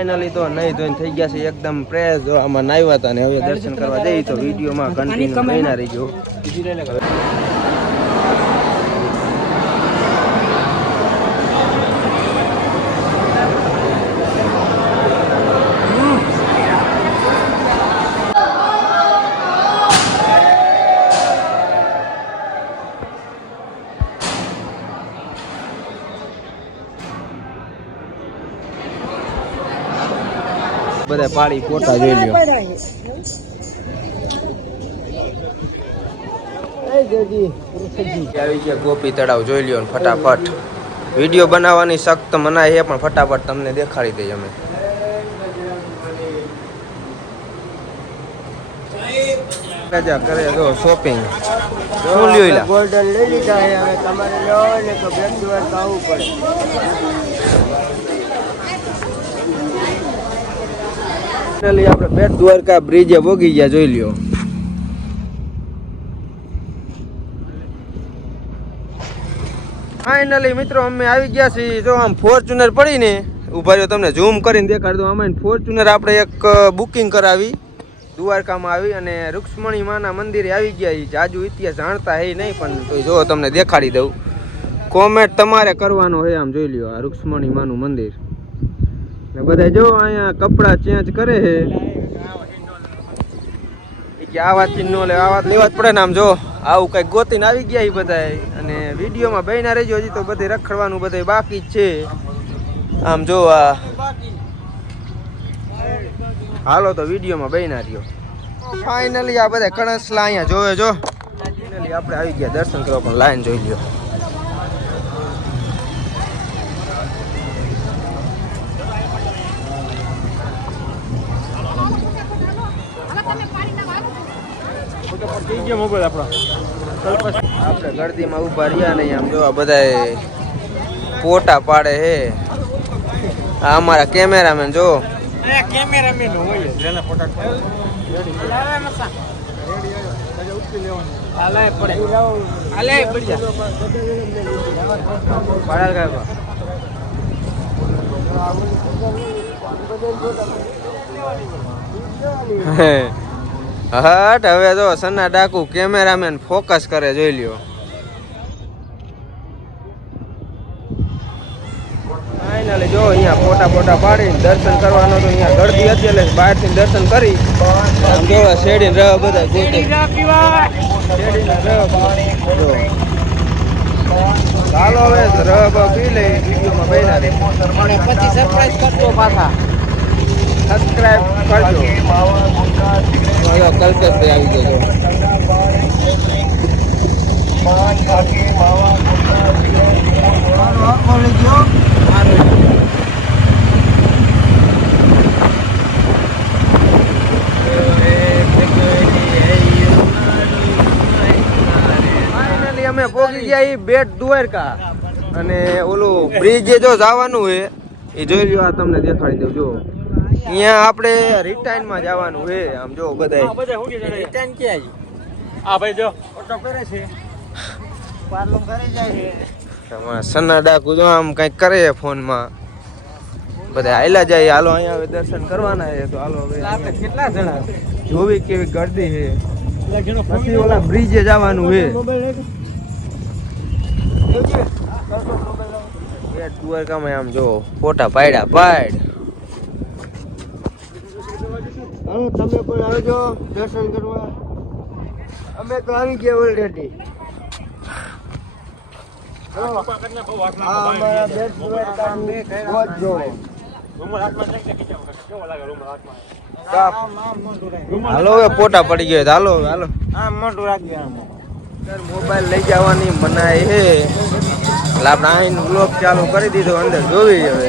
Finally તો નહીં ધોઈને થઈ ગયા છે એકદમ પ્રેસ જો આમાં નાહ્યા હતા ને હવે દર્શન કરવા જઈએ તો વિડીયોમાં કન્ટિન્યુ રહી રહીજો. બધા પાડી ફોટા જોઈ લ્યો. ગોપી તળાવ, જોઈ લ્યો ફટાફટ. વીડિયો બનાવવાની સખ્ત મનાય છે, પણ ફટાફટ તમને દેખાડી દઈએ અમે. કરે શોપિંગ ફાઇનલી આપણે બેટ દ્વારકા બ્રિજે ભોગી ગયા, જોઈ લ્યો. ફાઇનલી મિત્રો, અમે આવી ગયા છીએ. જો આમ ફોર્ચ્યુનર પડીને ઊભા રહ્યો, તમને ઝૂમ કરીને દેખાડી દઉં. આમાં ફોર્ચ્યુનર આપણે એક બુકિંગ કરાવી, દ્વારકામાં આવી અને રૂક્ષ્મણી માના મંદિરે આવી ગયા એ જાજુ ઇતિહાસ જાણતા હે નહીં, પણ તો જો તમને દેખાડી દઉં. કોમેન્ટ તમારે કરવાનો હોય આમ જોઈ લ્યો, આ રૂક્ષ્મણી માનું મંદિર. ને બધા જો અહીંયા કપડા ચેન્જ કરે છે. કે આ વાત નો લે, આ વાત લેવા જ પડે ને આમ જો. આવું કઈ ગોતીને આવી ગયા એ બધા અને વિડીયોમાં બહેના રહેજો, હજી તો બધે રખડવાનું બધે બાકી છે. આમ જો આ. હાલો તો વિડીયોમાં બહેના રહ્યો. ફાઇનલી આ બધા કણસલા અહીંયા જોવે જો. આપણે આવી ગયા, દર્શન કરવા પણ લાઈન જોઈ લ્યો. આપણે. ગરદીમાં ઊભા રહ્યા નહીં આમ જોવા આ બધા પોટા પાડે હે. આ અમારા કેમેરામેન જો. પાડાલ કાકા. હટ હવે જો સન્ના ડાકુ કેમેરામેન ફોકસ કરે જોઈ લ્યો. ફાઇનલી જો અહીંયા ફોટા ફોટા પાડીને દર્શન કરવાનો તો અહીંયા ગળદી હતી એટલે બહારથી દર્શન કરી. આમ શેડીને રહ બધા ગોતે. ચાલો હવે રહ પી લઈ વિડીયોમાં બેના પછી સરપ્રાઈઝ કરતો પાછા. સબસ્ક્રાઇબ કરજો. હવે કલ્પેશભાઈ આવી ગયો. જો ફાઇનલી અમે પહોંચી ગયા એ બેટ દ્વારકા. અને ઓલું બ્રિજે જો જવાનું હોય એ જોઈ લો આ તમને દેખાડી દઉં જો અહીંયા આપણે રિટાયરમાં જવાનું હે આમ જો બધા રિટર્ન ક્યાં આ ભાઈ જો. ઓટો કરે છે. પાર્લમ કરે જાય છે. સન્ના ડાકુ જો આમ કંઈક કરે છે ફોનમાં. બધા આયલા જાય. હાલો અહીંયા હવે દર્શન કરવાના છે. તો હાલો હવે. આપણે કેટલા જણા? જોવી કેવી ગરદી છે. પછી ઓલા બ્રિજે જવાનું છે. દ્વારકામાં આમ જો ફોટા પાડ્યા. પાડ. હાલો તમે પણ આવજો દર્શન કરવા? અમે તો આવી ગયા ઓલરેડી અમારા બેટ જોવો. હાલો હવે ફોટા પડી ગયો હાલો હાલો. આમ મોટું રાખજો આમ. મોબાઈલ લઈ જવાની મનાય છે એટલે આપણે આઈન બ્લોગ ચાલુ કરી દીધો અંદર જોવી હવે.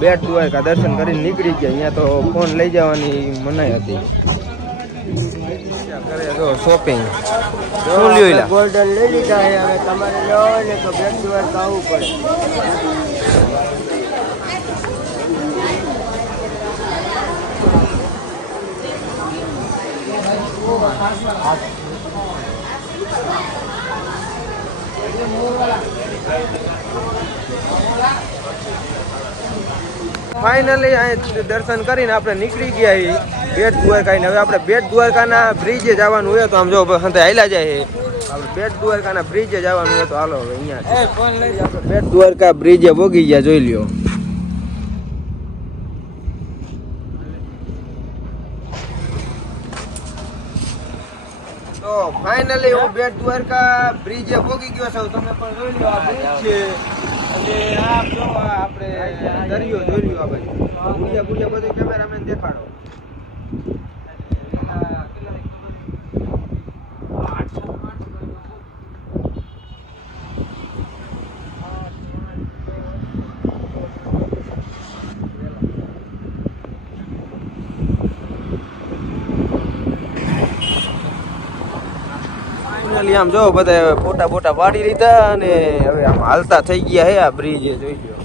બેટ દ્વારકા દર્શન કરીને નીકળી ગયા અહીંયા તો ફોન લઈ જવાની મનાઈ હતી. કરે જો શોપિંગ શું લ્યો એલા? ગોલ્ડન લઈ લીધા છે હવે તમારે લેવા ને તો બેટ દ્વારકા આવવું પડે. ફાઇનલી અહીં દર્શન કરીને આપણે નીકળી ગયા છીએ. બેટ દ્વારકા ને હવે આપણે બેટ દ્વારકાના બ્રિજે જવાનું હોય તો આમ જો હંતે હાલ્યા જાય છે આપણે બેટ દ્વારકાના બ્રિજે જવાનું હોય તો હાલો હવે અહીંયા એ ફોન લઈ જાઓ બેટ દ્વારકા બ્રિજે ભોગી ગયા જોઈ લ્યો. તો ફાઇનલી હું બેટ દ્વારકા બ્રિજે ભોગી ગયો છું. તમે પણ જોઈ લો આ બ્રિજ છે. અને આ જો આ આપણે દરિયો દોર્યો આ બાજુ. ગુડિયા ગુડિયા બધું કેમેરામેન દેખાડો. ફાઇનલી આમ જો બધા ફોટા ફોટા પાડી લીધા અને હવે આમ હાલતા થઈ ગયા હે આ બ્રિજ જોઈ લ્યો.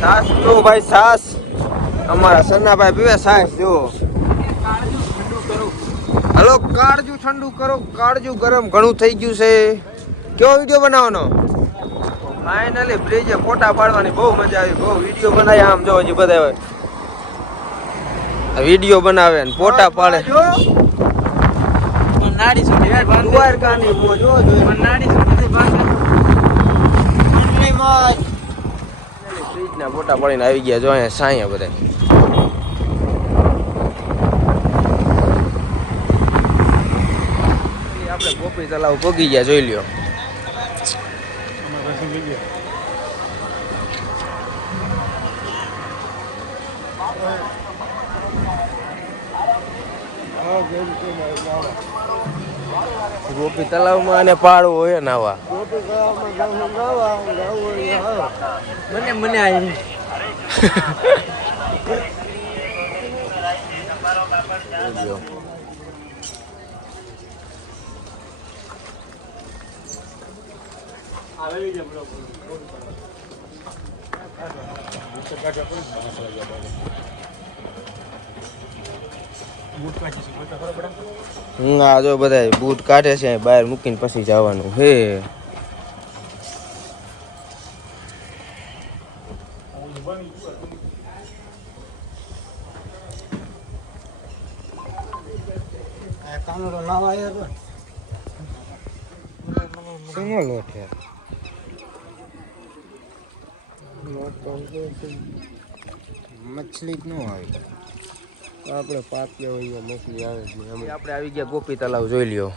સાસ જો ભાઈ સાસ. અમારા સન્નાભાઈ પીવે સાસ જો. હલો કાળજુ ઠંડુ કરો કાળજુ ગરમ ઘણું થઈ ગયું છે. કેવો વીડિયો બનાવવાનો? ફાઇનલી બ્રિજે ફોટા પાડવાની બહુ મજા આવી. બહુ વીડિયો બનાવ્યા આમ જો હજી બધા વીડિયો બનાવે ને ફોટા પાડે. નાડી સુધી દ્વારકાની મોજ નાડી સુધી ફોટા પડીને આવી ગયા જો અહીંયા સાયા બધા. આપણે ગોપી તલાવ પોગી ગયા જોઈ લ્યો. ગોપી તલાવમાં અને પાડવું હોય નાવા મને મને આવી આ જો બધા બૂટ કાઢે છે બહાર મૂકીને પછી જવાનું. હે. મછલી ન આવી આપણે પાત્યા હોય મછલી આવે આપણે આવી ગયા ગોપી તલાવ જોઈ લ્યો.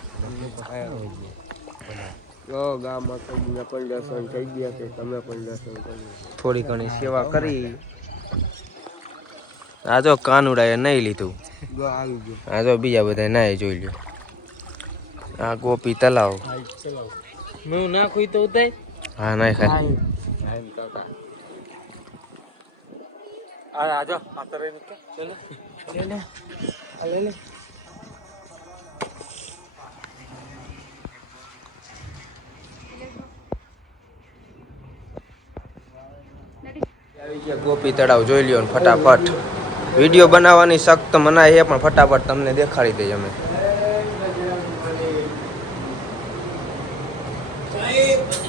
જો ગામમાં તો પણ દર્શન થઈ ગયા છે તમે પણ દર્શન કરી થોડી ઘણી સેવા કરી. આ જો કાનુડાએ નહીં લીધું. આવી ગયો. આ જો બીજા બધા નાય જોઈ લ્યો. આ ગોપી તલાવ. હું નાખું તો ઉતાય. હા નાય ખાય. કાકા. अरे ગોપી તળાવ જોઈ લ્યો ને ફટાફટ. વીડિયો બનાવવાની સખ્ત મનાય છે પણ ફટાફટ તમને દેખાડી દઈએ અમે. સાહેબ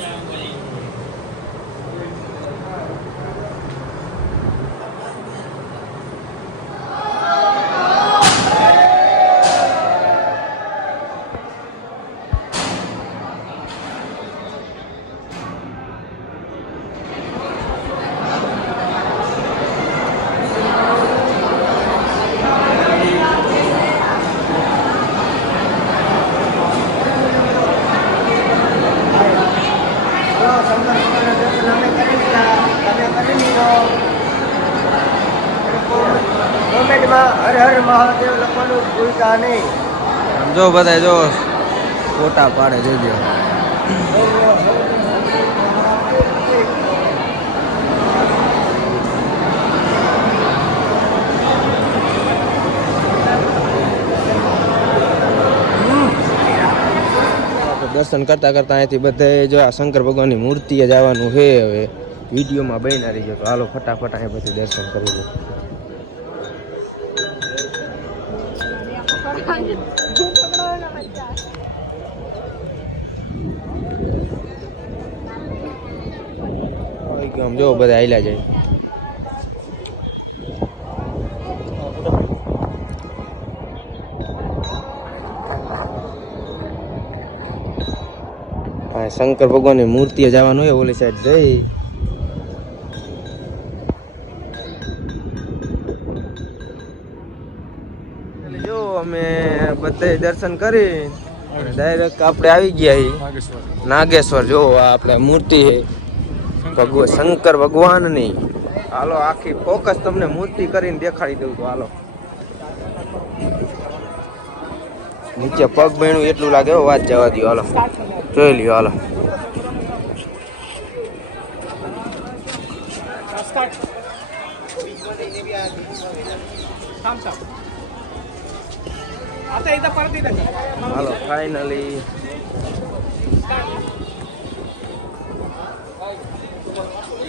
ભૂલતા નહીં જો બધા જો ફોટા પાડે જોજો દર્શન કરતા કરતા અહીંથી બધે જો આ શંકર ભગવાનની મૂર્તિએ જવાનું છે હવે. વિડીયોમાં બની રહી ગયો તો હાલો ફટાફટ અહીં બધું દર્શન કરી લો. આમ જો બધા આયલા જાય હા શંકર ભગવાનની મૂર્તિએ જવાનું હોય, ઓલી સાઈડ જઈ. જો અમે બધે દર્શન કરી ડાયરેક્ટ આપણે આવી ગયા નાગેશ્વર. જો આપણે મૂર્તિ છે. શંકર ભગવાનની. હાલો, આખી ફોકસ તમને મૂર્તિ કરીને દેખાડી દઉં તો હાલો. નીચે પગ બહેણું એટલું લાગે વાત જવા દો હાલો. જોઈ લ્યો, હાલો. હાલો ફાઇનલી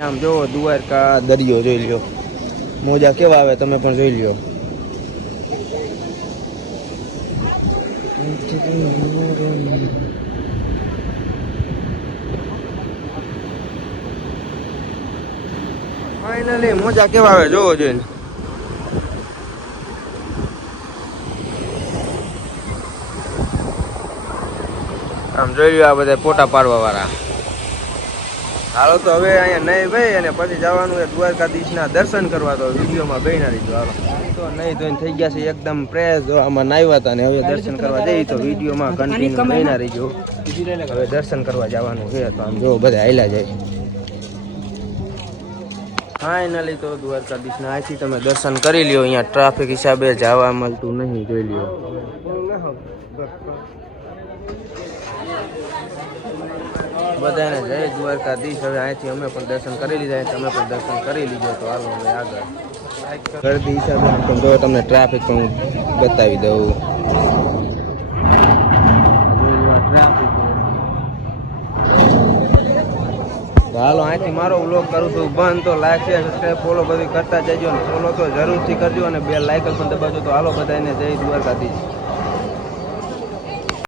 આમ જો, દ્વારકા, દરિયો જોઈ લ્યો. મોજા કેવા આવે તમે પણ જોઈ લ્યો. ફાઇનલી મોજા કેવા આવે જોવો જોઈને. આમ જોઈ લ્યો આ બધા ફોટા પાડવા વાળા હાલો તો હવે અહીંયા નહીં ભાઈ અને પછી જવાનું છે દ્વારકાધીશના દર્શન કરવા તો વિડીયોમાં બહેના રહીજો હાલો. તો નહીં તો થઈ ગયા છે એકદમ પ્રેસ જો આમાં નાહ્યા હતા ને હવે દર્શન કરવા જઈએ તો વિડીયોમાં કન્ટિન્યુ બહેના રહીજો. હવે દર્શન કરવા જવાનું છે તો આમ જો બધા હાલ્યા જાય. ફાઇનલી તો દ્વારકાધીશના આથી તમે દર્શન કરી લ્યો અહીંયા ટ્રાફિક હિસાબે જવા મળતું નહીં જોઈ લ્યો. બધાને જય દ્વારકાધીશ. હવે અહીંથી અમે પણ દર્શન કરી લીધા. તમે પણ દર્શન કરી લીધો. તો હાલો હવે આગળ. ગરદી હિસાબે પણ જો તમને ટ્રાફિક પણ હું બતાવી દઉં. હાલો, અહીંથી મારો વ્લોગ કરું છું. બંધ તો લાઈક છે સબસ્ક્રાઈબ ફોલો બધું કરતા જજો અને ફોલો તો જરૂરથી કરજો અને બે લાઇક પણ દબાજો તો હાલો, બધાને જય દ્વારકાધીશ.